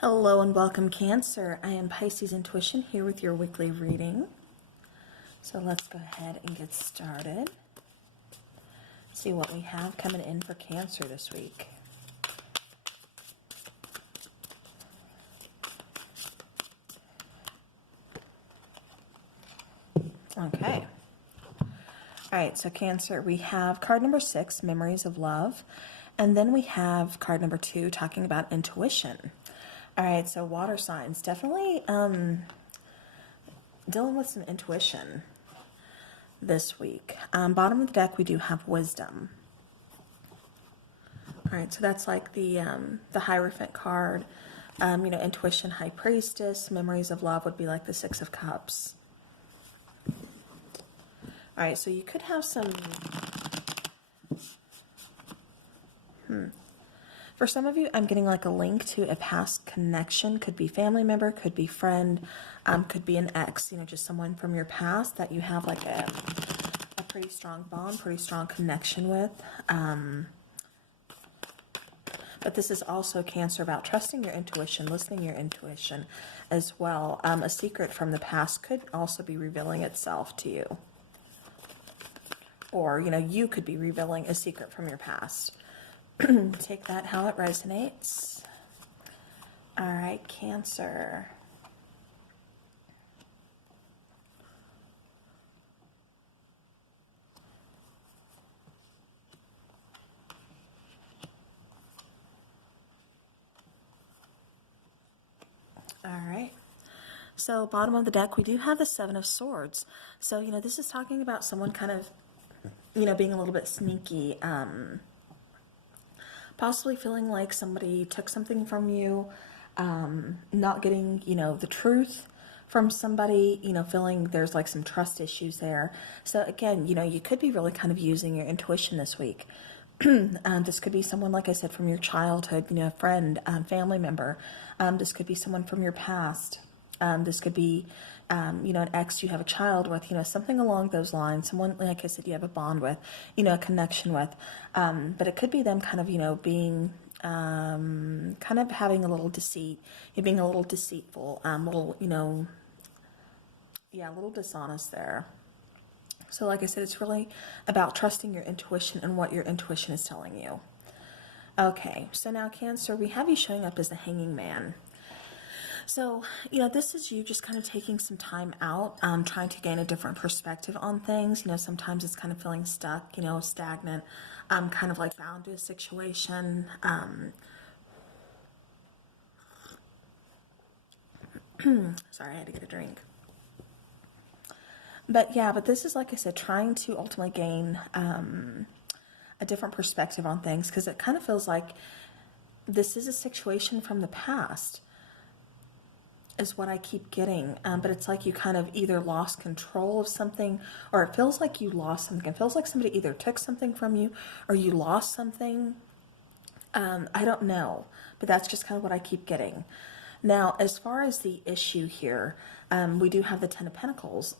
Hello and welcome, Cancer. I am Pisces Intuition here with your weekly reading. So let's go ahead and get started. See what we have coming in for Cancer this week. Okay. All right, so Cancer, we have card number 6, Memories of Love. And then we have card number 2, talking about intuition. All right, so water signs, definitely dealing with some intuition this week. Bottom of the deck, we do have wisdom. All right, so that's like the Hierophant card. Intuition, High Priestess. Memories of Love would be like the Six of Cups. All right, so you could have some... For some of you, I'm getting like a link to a past connection. Could be family member, could be friend, could be an ex, just someone from your past that you have like a pretty strong bond, pretty strong connection with. But this is also, Cancer, about trusting your intuition, listening to your intuition as well. A secret from the past could also be revealing itself to you. Or, you could be revealing a secret from your past. Take that how it resonates. All right, Cancer. All right. So bottom of the deck, we do have the Seven of Swords. So, this is talking about someone kind of, being a little bit sneaky, possibly feeling like somebody took something from you, not getting, the truth from somebody, feeling there's like some trust issues there. So again, you could be really kind of using your intuition this week. This could be someone, like I said, from your childhood, a friend, family member. This could be someone from your past. This could be, an ex you have a child with, something along those lines. Someone, like I said, you have a bond with, a connection with. But it could be them kind of, being, kind of having a little deceit, being a little deceitful, a little dishonest there. So like I said, it's really about trusting your intuition and what your intuition is telling you. Okay, so now Cancer, we have you showing up as the Hanging Man. So, this is you just kind of taking some time out, trying to gain a different perspective on things. Sometimes it's kind of feeling stuck, stagnant, kind of like bound to a situation. Sorry, I had to get a drink. But yeah, this is, like I said, trying to ultimately gain a different perspective on things, because it kind of feels like this is a situation from the past, is what I keep getting. But it's like you kind of either lost control of something, or it feels like you lost something. It feels like somebody either took something from you or you lost something. I don't know, but that's just kind of what I keep getting. Now, as far as the issue here, we do have the Ten of Pentacles.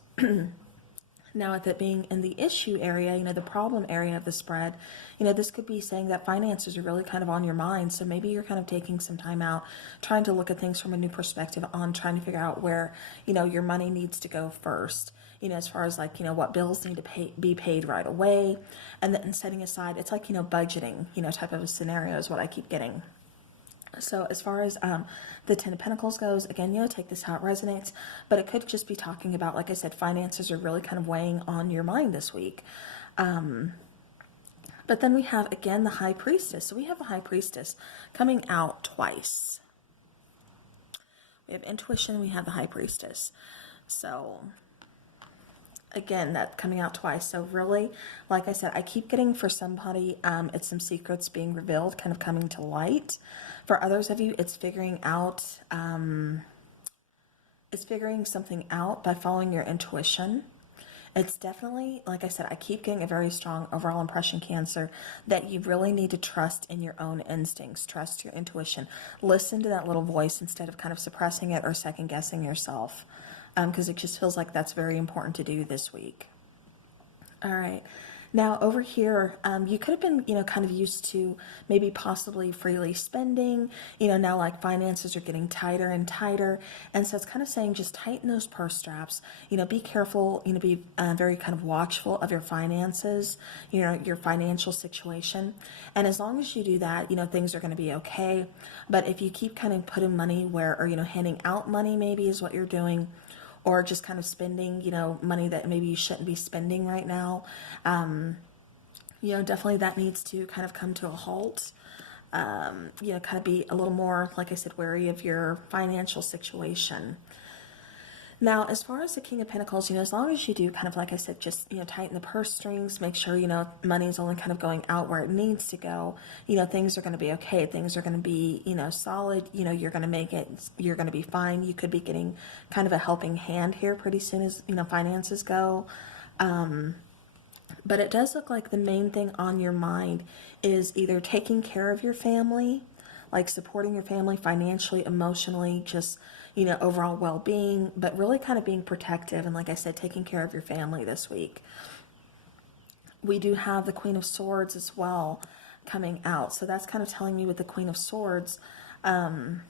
Now, with it being in the issue area, the problem area of the spread, this could be saying that finances are really kind of on your mind. So maybe you're kind of taking some time out, trying to look at things from a new perspective, on trying to figure out where, your money needs to go first. As far as like, what bills need to be paid right away. And then setting aside, it's like, budgeting, type of a scenario is what I keep getting. So as far as the Ten of Pentacles goes, again, take this how it resonates, but it could just be talking about, like I said, finances are really kind of weighing on your mind this week. But then we have, again, the High Priestess. So we have the High Priestess coming out twice. We have intuition, we have the High Priestess. So again, that coming out twice. So really, like I said, I keep getting, for somebody, it's some secrets being revealed, kind of coming to light. For others of you, it's figuring out, it's figuring something out by following your intuition. It's definitely, like I said, I keep getting a very strong overall impression, Cancer, that you really need to trust in your own instincts, trust your intuition. Listen to that little voice instead of kind of suppressing it or second guessing yourself. Because it just feels like that's very important to do this week. All right. Now over here, you could have been, kind of used to maybe possibly freely spending, now like finances are getting tighter and tighter. And so it's kind of saying just tighten those purse straps, be careful, be very kind of watchful of your finances, your financial situation. And as long as you do that, things are going to be okay. But if you keep kind of putting money where, or, handing out money maybe is what you're doing, or just kind of spending, money that maybe you shouldn't be spending right now. Definitely that needs to kind of come to a halt. Kind of be a little more, like I said, wary of your financial situation. Now, as far as the King of Pentacles, as long as you do kind of, like I said, just, tighten the purse strings, make sure, money's only kind of going out where it needs to go, things are going to be okay. Things are going to be, solid, you're going to make it, you're going to be fine. You could be getting kind of a helping hand here pretty soon as, finances go. But it does look like the main thing on your mind is either taking care of your family, like supporting your family financially, emotionally, just, overall well-being, but really kind of being protective. And like I said, taking care of your family this week. We do have the Queen of Swords as well coming out. So that's kind of telling me with the Queen of Swords, again,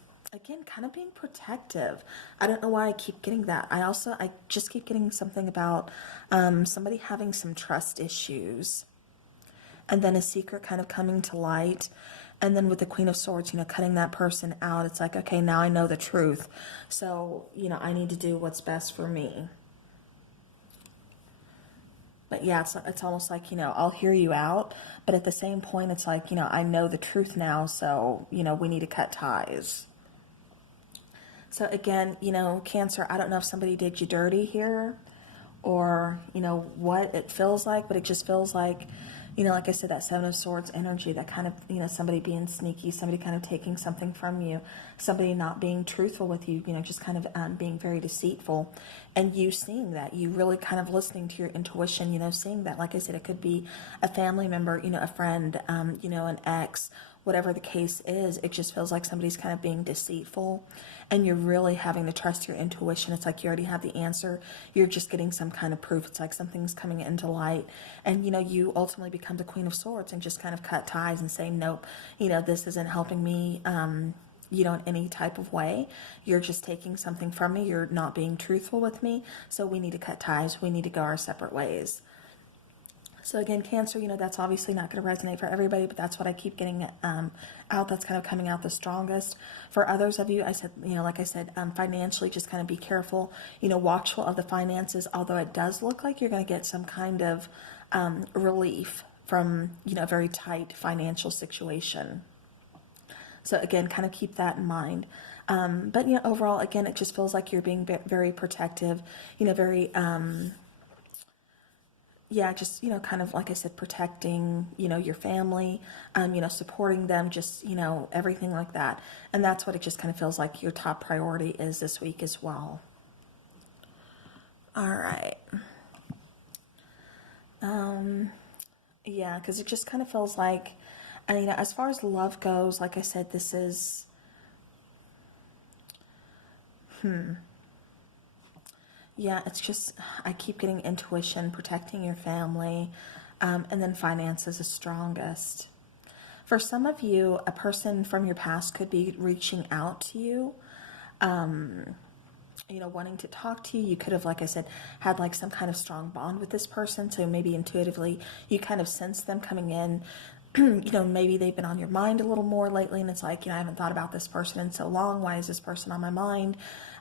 kind of being protective. I don't know why I keep getting that. I just keep getting something about somebody having some trust issues. And then a secret kind of coming to light. And then with the Queen of Swords, cutting that person out, it's like, okay, now I know the truth. So, I need to do what's best for me. But yeah, it's almost like, I'll hear you out. But at the same point, it's like, I know the truth now. So, we need to cut ties. So again, Cancer, I don't know if somebody did you dirty here or, what it feels like, but it just feels like, like I said, that Seven of Swords energy, that kind of, somebody being sneaky, somebody kind of taking something from you, somebody not being truthful with you, just kind of being very deceitful. And you seeing that, you really kind of listening to your intuition, seeing that, like I said, it could be a family member, a friend, an ex, whatever the case is. It just feels like somebody's kind of being deceitful and you're really having to trust your intuition. It's like you already have the answer. You're just getting some kind of proof. It's like something's coming into light and, you ultimately become the Queen of Swords and just kind of cut ties and say, nope, this isn't helping me, in any type of way. You're just taking something from me. You're not being truthful with me. So we need to cut ties. We need to go our separate ways. So again, Cancer, that's obviously not going to resonate for everybody, but that's what I keep getting out. That's kind of coming out the strongest. For others of you, I said, like I said, financially, just kind of be careful, watchful of the finances, although it does look like you're going to get some kind of relief from, a very tight financial situation. So again, kind of keep that in mind. But, overall, again, it just feels like you're being very protective, very... yeah, just, kind of, like I said, protecting, your family, supporting them, just, everything like that. And that's what it just kind of feels like your top priority is this week as well. All right. Yeah, because it just kind of feels like, and, as far as love goes, like I said, this is, yeah, it's just, I keep getting intuition, protecting your family, and then finances is strongest. For some of you, a person from your past could be reaching out to you, wanting to talk to you. You could have, like I said, had like some kind of strong bond with this person. So maybe intuitively you kind of sense them coming in. Maybe they've been on your mind a little more lately and it's like, I haven't thought about this person in so long. Why is this person on my mind?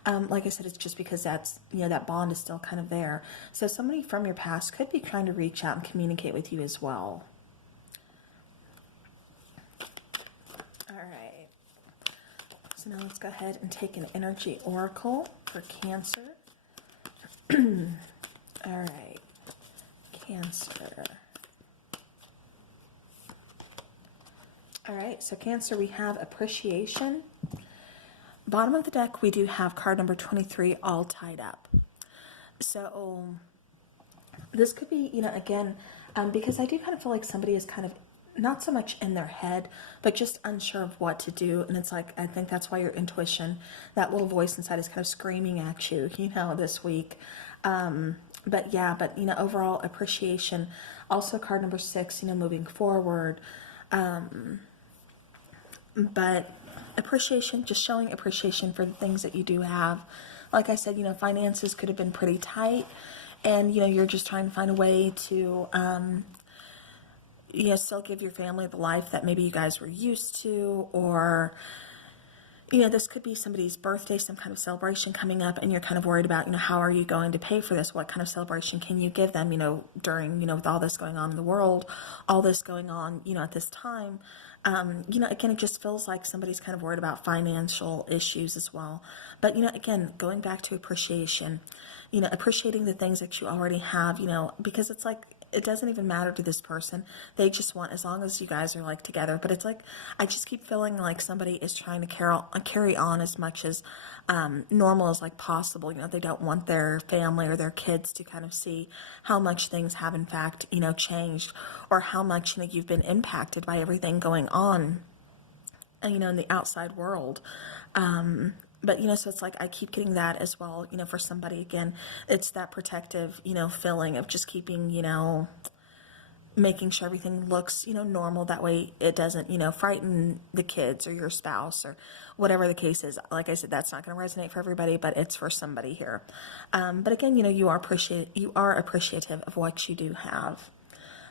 Like I said, it's just because that's, that bond is still kind of there. So somebody from your past could be trying to reach out and communicate with you as well. All right. So now let's go ahead and take an energy oracle for Cancer. All right. Cancer. All right, so Cancer, we have appreciation. Bottom of the deck, we do have card number 23, all tied up. So this could be, again, because I do kind of feel like somebody is kind of not so much in their head, but just unsure of what to do. And it's like, I think that's why your intuition, that little voice inside is kind of screaming at you, this week. But yeah, but, overall appreciation. Also card number 6, moving forward. But appreciation, just showing appreciation for the things that you do have. Like I said, finances could have been pretty tight, and, you're just trying to find a way to, still give your family the life that maybe you guys were used to, or, this could be somebody's birthday, some kind of celebration coming up, and you're kind of worried about, how are you going to pay for this? What kind of celebration can you give them, during, with all this going on in the world, all this going on, at this time. Again, it just feels like somebody's kind of worried about financial issues as well. But, again, going back to appreciation, appreciating the things that you already have, because it's like, it doesn't even matter to this person. They just want, as long as you guys are like together. But it's like, I just keep feeling like somebody is trying to carry on as much as normal as like possible. They don't want their family or their kids to kind of see how much things have in fact, changed, or how much, you've been impacted by everything going on, in the outside world. But, so it's like, I keep getting that as well, for somebody. Again, it's that protective, feeling of just keeping, making sure everything looks, normal. That way it doesn't, frighten the kids or your spouse or whatever the case is. Like I said, that's not going to resonate for everybody, but it's for somebody here. But again, you are appreciative of what you do have.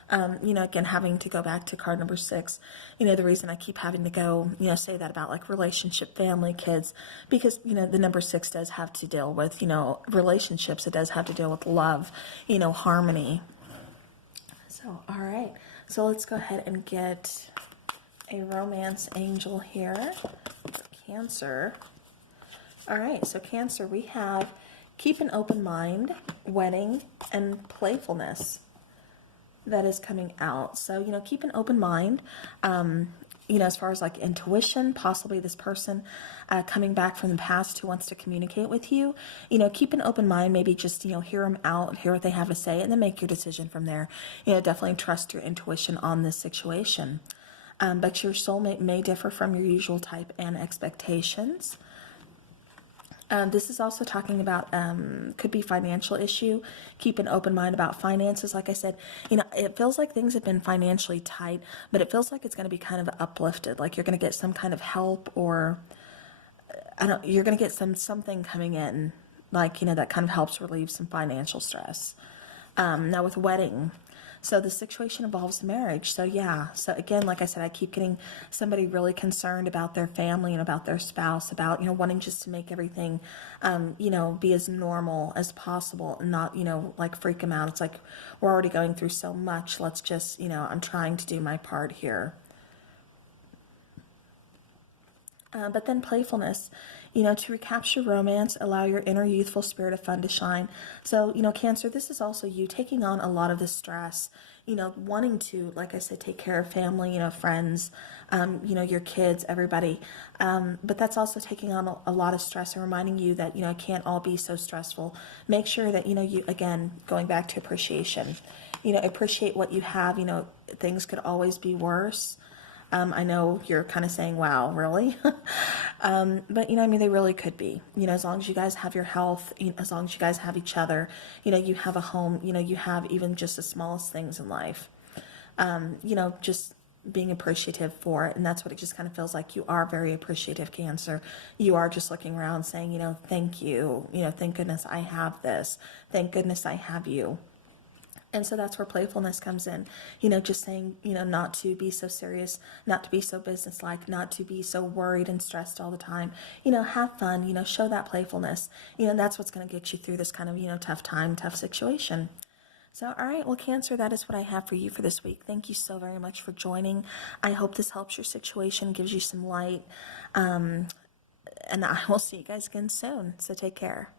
Again, having to go back to card number 6, the reason I keep having to go, say that about like relationship, family, kids, because, the number 6 does have to deal with, relationships. It does have to deal with love, harmony. So, all right. So let's go ahead and get a romance angel here for Cancer. All right. So Cancer, we have keep an open mind, wedding, and playfulness. That is coming out. So, keep an open mind, as far as like intuition, possibly this person coming back from the past who wants to communicate with you, keep an open mind, maybe just, hear them out, hear what they have to say, and then make your decision from there. Definitely trust your intuition on this situation. But your soulmate may differ from your usual type and expectations. This is also talking about, could be financial issue. Keep an open mind about finances. Like I said, it feels like things have been financially tight, but it feels like it's going to be kind of uplifted. Like you're going to get some kind of help, or you're going to get something coming in, like, that kind of helps relieve some financial stress. Now with wedding. So the situation involves marriage. So yeah. So again, like I said, I keep getting somebody really concerned about their family and about their spouse, about, wanting just to make everything, be as normal as possible and not, like freak them out. It's like, we're already going through so much. Let's just, I'm trying to do my part here. But then playfulness, to recapture romance, allow your inner youthful spirit of fun to shine. So, Cancer, this is also you taking on a lot of the stress, wanting to, like I said, take care of family, friends, your kids, everybody. But that's also taking on a lot of stress and reminding you that, it can't all be so stressful. Make sure that, you, again, going back to appreciation, appreciate what you have. Things could always be worse. I know you're kind of saying, wow, really? But, they really could be, as long as you guys have your health, as long as you guys have each other, you have a home, you have even just the smallest things in life, just being appreciative for it. And that's what it just kind of feels like. You are very appreciative, Cancer. You are just looking around saying, thank you, thank goodness I have this. Thank goodness I have you. And so that's where playfulness comes in, just saying, not to be so serious, not to be so businesslike, not to be so worried and stressed all the time, have fun, show that playfulness, that's what's going to get you through this kind of, tough time, tough situation. So, all right, well, Cancer, that is what I have for you for this week. Thank you so very much for joining. I hope this helps your situation, gives you some light, and I will see you guys again soon. So take care.